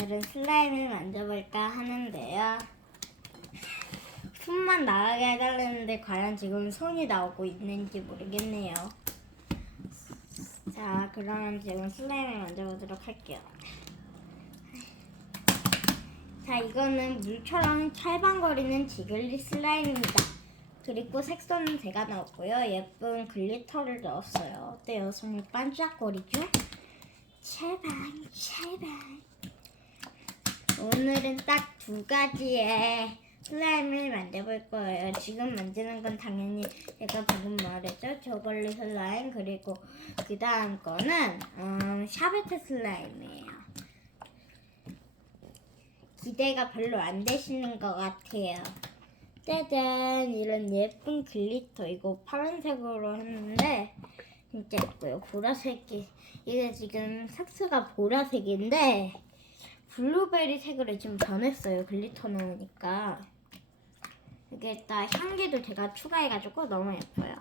오늘은 슬라임을 만져볼까 하는데요. 손만 나가게 해달라는데 과연 지금 손이 나오고 있는지 모르겠네요. 자, 그러면 지금 슬라임을 만져보도록 할게요. 자, 이거는 물처럼 찰방거리는 지글리 슬라임입니다. 그리고 색소는 제가 넣었고요. 예쁜 글리터를 넣었어요. 어때요? 손이 반짝거리죠? 제발, 제발. 오늘은 딱 두 가지의 슬라임을 만져볼 거예요. 지금 만지는 건 당연히 제가 방금 말했죠. 저걸리 슬라임 그리고 그 다음 거는 음, 샤베트 슬라임이에요. 기대가 별로 안 되시는 것 같아요. 짜잔 이런 예쁜 글리터 이거 파란색으로 했는데 진짜 예뻐요. 보라색이 이게 지금 색스가 보라색인데 블루베리 색으로 좀 변했어요. 글리터 넣으니까 이게 딱 향기도 제가 추가해가지고 너무 예뻐요.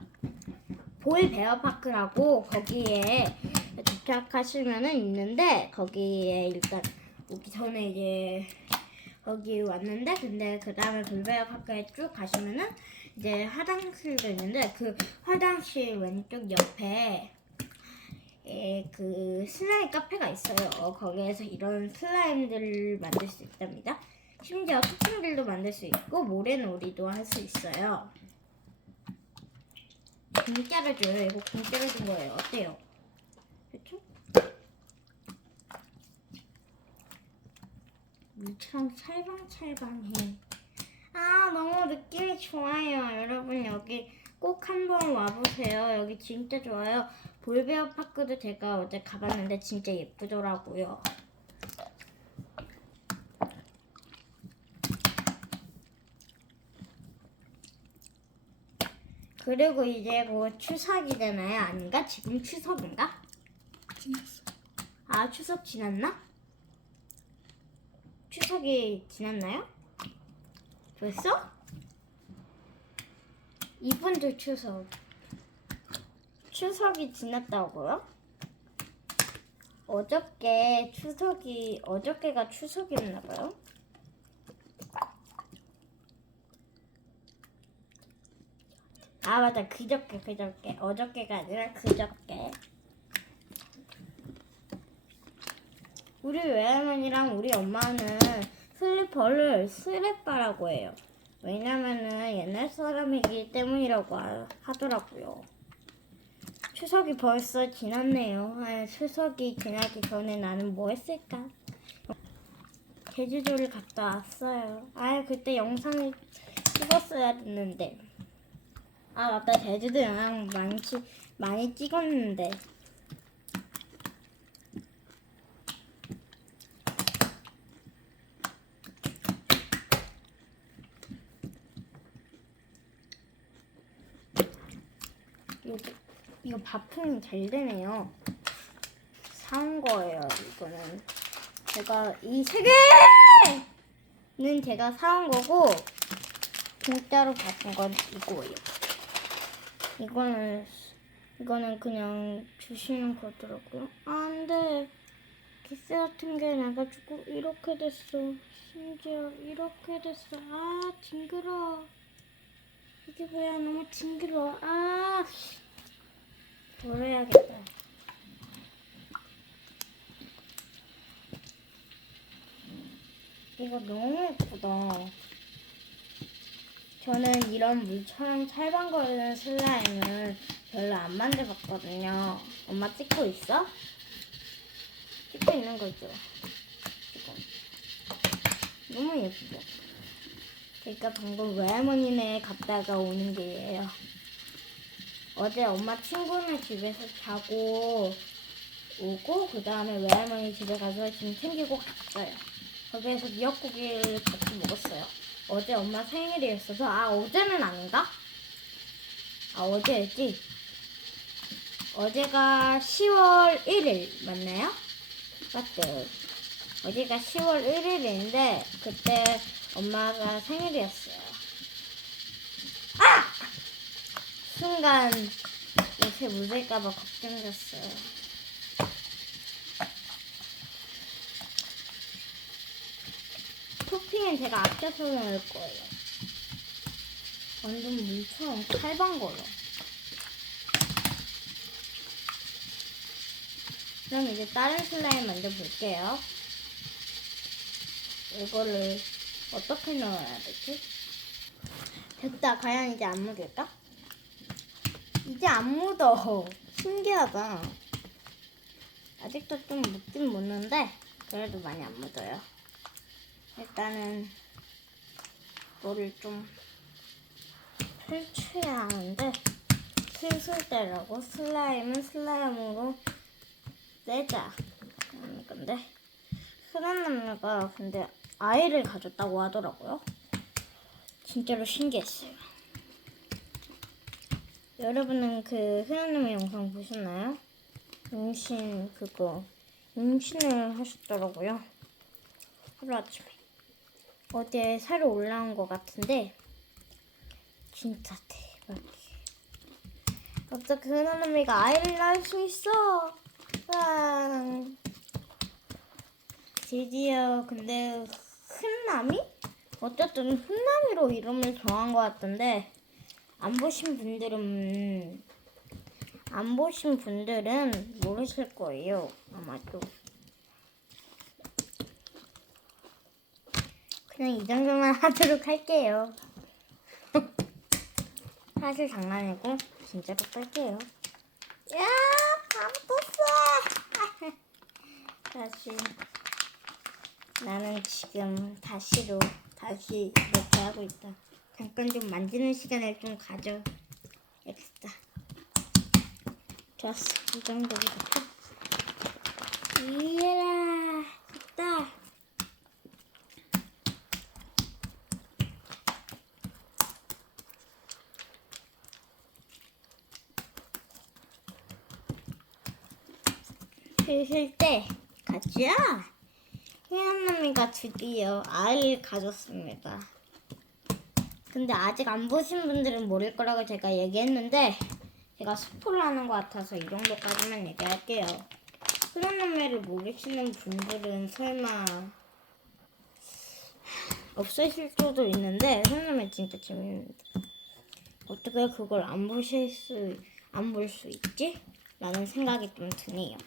볼 베어파크라고 거기에 도착하시면은 있는데 거기에 일단 오기 전에 이제 거기 왔는데 근데 그 다음에 볼베어 파크에 쭉 가시면은 이제 화장실도 있는데 그 화장실 왼쪽 옆에 에, 그 슬라임 카페가 있어요. 거기에서 이런 슬라임들을 만들 수 있답니다. 심지어 소품들도 만들 수 있고 모래놀이도 할 수 있어요. 공짜로 줘요. 이거 공짜로 준 거예요. 어때요? 그렇죠? 물처럼 찰방찰방해. 아 너무 느낌이 좋아요. 여러분 여기 꼭 한번 와보세요. 여기 진짜 좋아요. 볼베어 파크도 제가 어제 가봤는데 진짜 예쁘더라고요. 그리고 이제 뭐 추석이잖아요. 아닌가? 지금 추석인가? 지났어. 아 추석 지났나? 추석이 지났나요? 벌써? 이분도 추석. 추석이 지났다고요? 어저께 추석이 어저께가 추석이었나 봐요. 아 맞아 그저께 그저께 어저께가 아니라 그저께. 우리 외할머니랑 우리 엄마는 슬리퍼를 슬리퍼라고 해요. 왜냐면은 옛날 사람이기 때문이라고 하- 하더라고요. 추석이 벌써 지났네요. 아, 추석이 지나기 전에 나는 뭐 했을까? 제주도를 갔다 왔어요. 아, 그때 영상을 찍었어야 됐는데. 아, 맞다. 제주도 영상 많이, 찍- 많이 찍었는데. 이거, 이거 바풍이 잘 되네요. 사온 거예요, 이거는. 제가 이 세 개는 제가 사온 거고, 공짜로 받은 건 이거예요. 이거는, 이거는 그냥 주시는 거더라고요. 아, 안 돼. 기스 같은 게 나가지고 이렇게 됐어. 심지어 이렇게 됐어. 아, 징그러. 이게 뭐야, 너무 징그러. 아, 버려야겠다. 이거 너무 예쁘다. 저는 이런 물처럼 찰방거리는 슬라임을 별로 안 만져봤거든요. 엄마 찍고 있어? 찍고 있는 거죠? 지금. 너무 예쁘죠? 제가 방금 외할머니네 갔다가 오는 길이에요. 어제 엄마 친구네 집에서 자고 오고 그 다음에 외할머니 집에 가서 짐 챙기고 갔어요. 거기에서 미역국을 같이 먹었어요. 어제 엄마 생일이었어서 아 어제는 아닌가? 아 어제였지? 어제가 10월 1일 맞나요? 맞죠? 어제가 10월 1일인데 그때 엄마가 생일이었어요. 아! 순간 옷에 묻을까봐 걱정됐어요. 제가 아껴서 넣을 거예요. 완전 물처럼 칼방 거요. 그럼 이제 다른 슬라임 만들어 볼게요. 이거를 어떻게 넣어야 되지? 됐다. 과연 이제 안 묻을까? 이제 안 묻어. 신기하다. 아직도 좀 묻긴 묻는데 그래도 많이 안 묻어요. 일단은 이거를 좀 펼쳐야 하는데 슬슬 때라고 슬라임은 슬라임으로 하는 건데 흔한 남녀가 근데 아이를 가졌다고 하더라고요. 진짜로 신기했어요. 여러분은 그 흔한 남녀 영상 보셨나요? 임신 그거 임신을 하셨더라고요. 하루아침에 어디에 살이 올라온 것 같은데 진짜 대박이에요. 갑자기 흔한 언니가 아이를 낳을 수 있어. 와. 드디어 근데 흔남이? 어쨌든 흔남이로 이름을 정한 것 같던데 안 보신 분들은 안 보신 분들은 모르실 거예요 아마도. 그냥 이 정도만 하도록 할게요. 사실 장난이고 진짜로 끌게요. 야, 다 붙었어. 다시 나는 지금 다시로 다시 이렇게 하고 있다. 잠깐 좀 만지는 시간을 좀 가져. 엑스다. 좋았어. 이 정도로 좋다. 이해라. 됐다. 슬슬 때 가자. 혜연남이가 드디어 아이를 가졌습니다. 근데 아직 안 보신 분들은 모를 거라고 제가 얘기했는데 제가 스포를 하는 것 같아서 이 정도까지만 얘기할게요. 혜연남이를 모르시는 분들은 설마 없으실 수도 있는데 혜연남이 진짜 재밌는데 어떻게 그걸 안 보실 수 안 볼 수 있지? 라는 생각이 좀 드네요.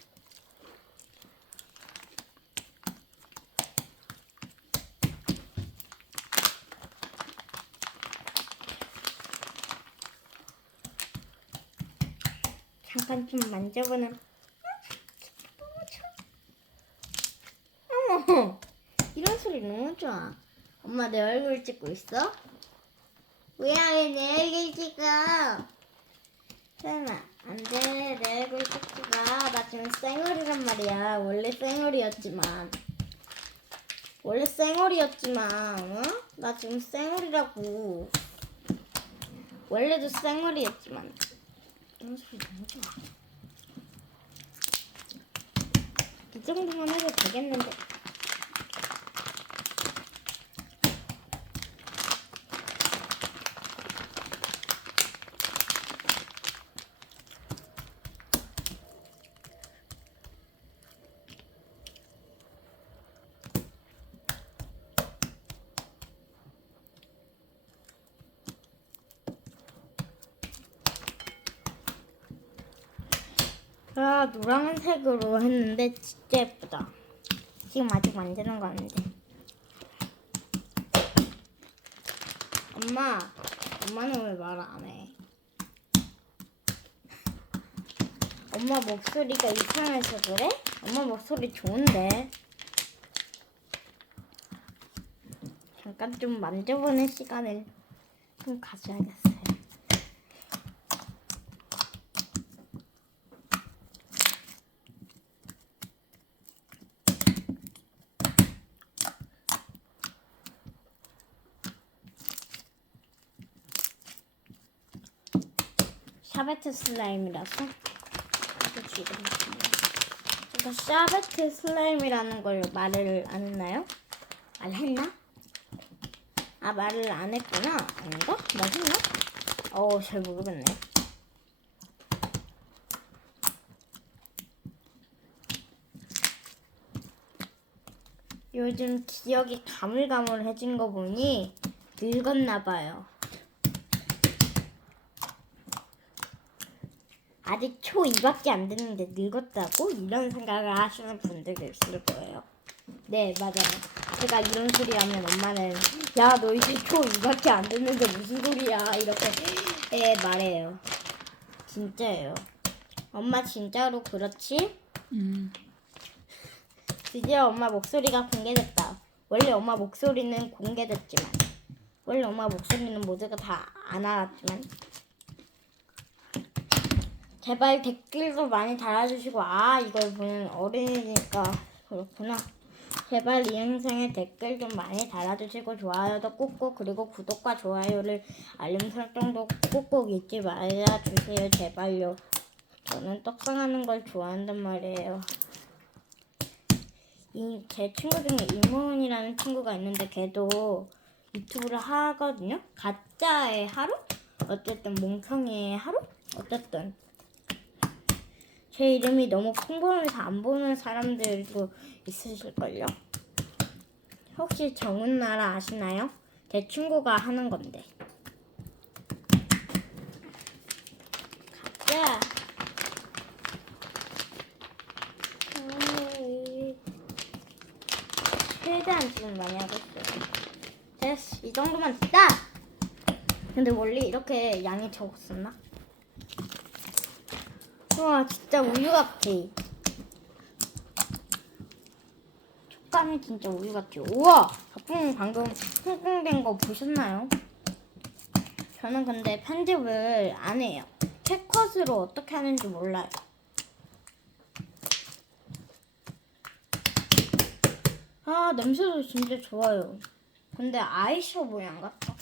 잠깐 좀 만져보는. 어머, 이런 소리 너무 좋아. 엄마 내 얼굴 찍고 있어? 뭐야 왜 내 얼굴 찍어? 설마 안돼 내 얼굴 찍지 마. 나 지금 쌩얼이란 말이야. 원래 쌩얼이었지만. 원래 쌩얼이었지만, 어? 나 지금 쌩얼이라고. 원래도 쌩얼이었지만. 소리 너무 좋아. 이 정도만 해도 되겠는데. 아, 노란색으로 했는데 진짜 예쁘다. 지금 아직 만드는 거 아닌데. 엄마, 엄마는 왜 말 안 해? 엄마 목소리가 이상해서 그래? 엄마 목소리 좋은데. 잠깐 좀 만져보는 시간을 좀 가져야겠어요. 샤베트 슬라임이라서 이거 샤베트 슬라임이라는 걸 말을 안 했나요? 말했나? 아 말을 안 했구나 아닌가? 말했나? 어잘 모르겠네 요즘 기억이 가물가물해진 거 보니 늙었나 봐요. 아직 초 2밖에 안 됐는데 늙었다고? 이런 생각을 하시는 분들도 있을 거예요. 네, 맞아요. 제가 이런 소리 하면 엄마는 야, 너 이제 초 2밖에 안 됐는데 무슨 소리야? 이렇게 예, 말해요. 진짜예요. 엄마 진짜로 그렇지? 음. 드디어 엄마 목소리가 공개됐다. 원래 엄마 목소리는 공개됐지만, 원래 엄마 목소리는 모두가 다 안 알았지만, 제발 댓글도 많이 달아주시고, 아, 이걸 보는 어린이니까 그렇구나. 제발 이 영상에 댓글 좀 많이 달아주시고, 좋아요도 꾹꾹, 그리고 구독과 좋아요를 알림 설정도 꾹꾹 잊지 말아주세요. 제발요. 저는 떡상하는 걸 좋아한단 말이에요. 이, 제 친구 중에 이모은이라는 친구가 있는데 걔도 유튜브를 하거든요. 가짜의 하루? 어쨌든 몽청이의 하루? 어쨌든 제 이름이 너무 풍부해서 안 보는 사람들도 있으실걸요. 혹시 정은나라 아시나요? 제 친구가 하는 건데. 가짜. 음, 최대한 지금 많이 하고 있어요. 됐어. 이 정도만 됐다! 근데 원래 이렇게 양이 적었었나? 우와, 진짜 우유 같아. 촉감이 진짜 우유 같아요. 우와! 작품 방금 홍콩된 거 보셨나요? 저는 근데 편집을 안 해요. 캣컷으로 어떻게 하는지 몰라요. 아 냄새도 진짜 좋아요. 근데 아이셔 모양 같다.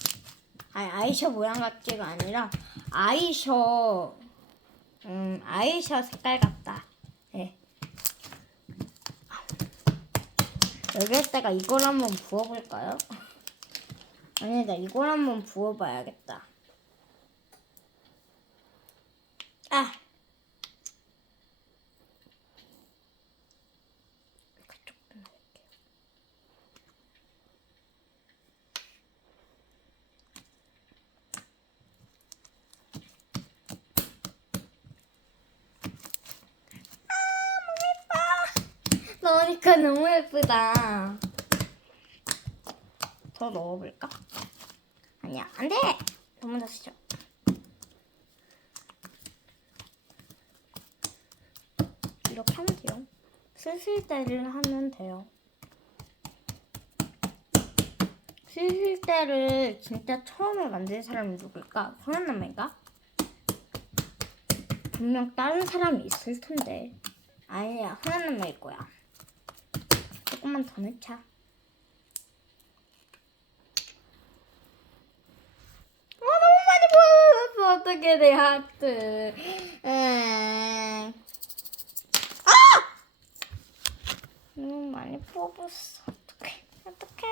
아니 아이셔 모양 같지가 아니라 아이셔 음 아이셔 색깔 같다. 예. 여기에다가 이걸 한번 부어볼까요? 아니다 이걸 한번 부어봐야겠다. 아. 그쪽 넣을게요. 넣으니까 너무 예쁘다. 더 넣어볼까? 아니야, 안 돼! 너무 넣으시죠. 이렇게 하면 돼요. 슬슬 때를 하면 돼요. 슬슬 때를 진짜 처음에 만든 사람이 누굴까? 소연남매가? 분명 다른 사람이 있을 텐데. 아니야, 소연남매일 거야. 조금만 더 넣자. 아, 너무 많이 보여줬어. 어떻게 내 하트. 음. 너무 많이 뽑았어. 어떡해. 어떡해.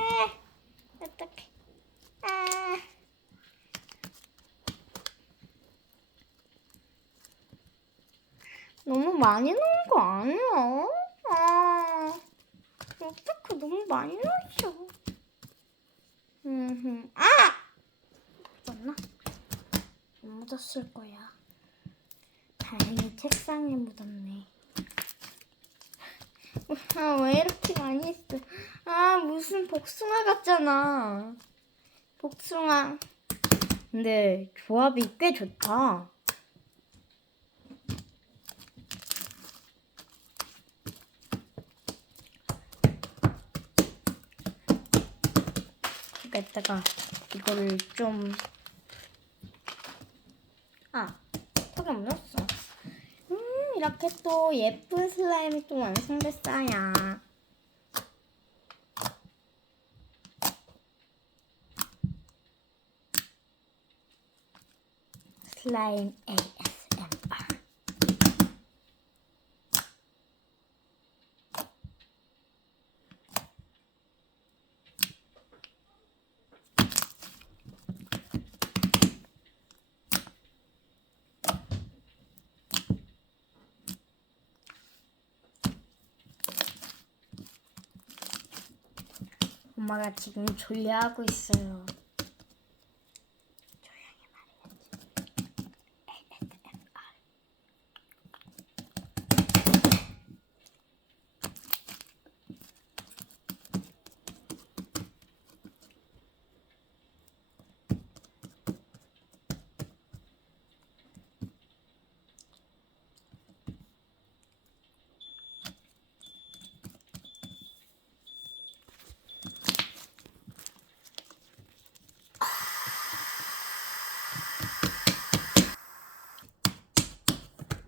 어떡해. 아. 너무 많이 넣은 거 아니야? 아. 어떡해. 너무 많이 넣었어. 음, 아! 묻었나? 안 묻었을 거야. 다행히 책상에 묻었네. 아, 왜 이렇게 많이 했어? 아, 무슨 복숭아 같잖아. 복숭아. 근데 조합이 꽤 좋다. 여기다가 이거를 좀 아, 턱에 묻었어. 음, 이렇게 또 예쁜 슬라임이 또 완성됐어요. 슬라임 ASMR. 엄마가 지금 졸려하고 있어요.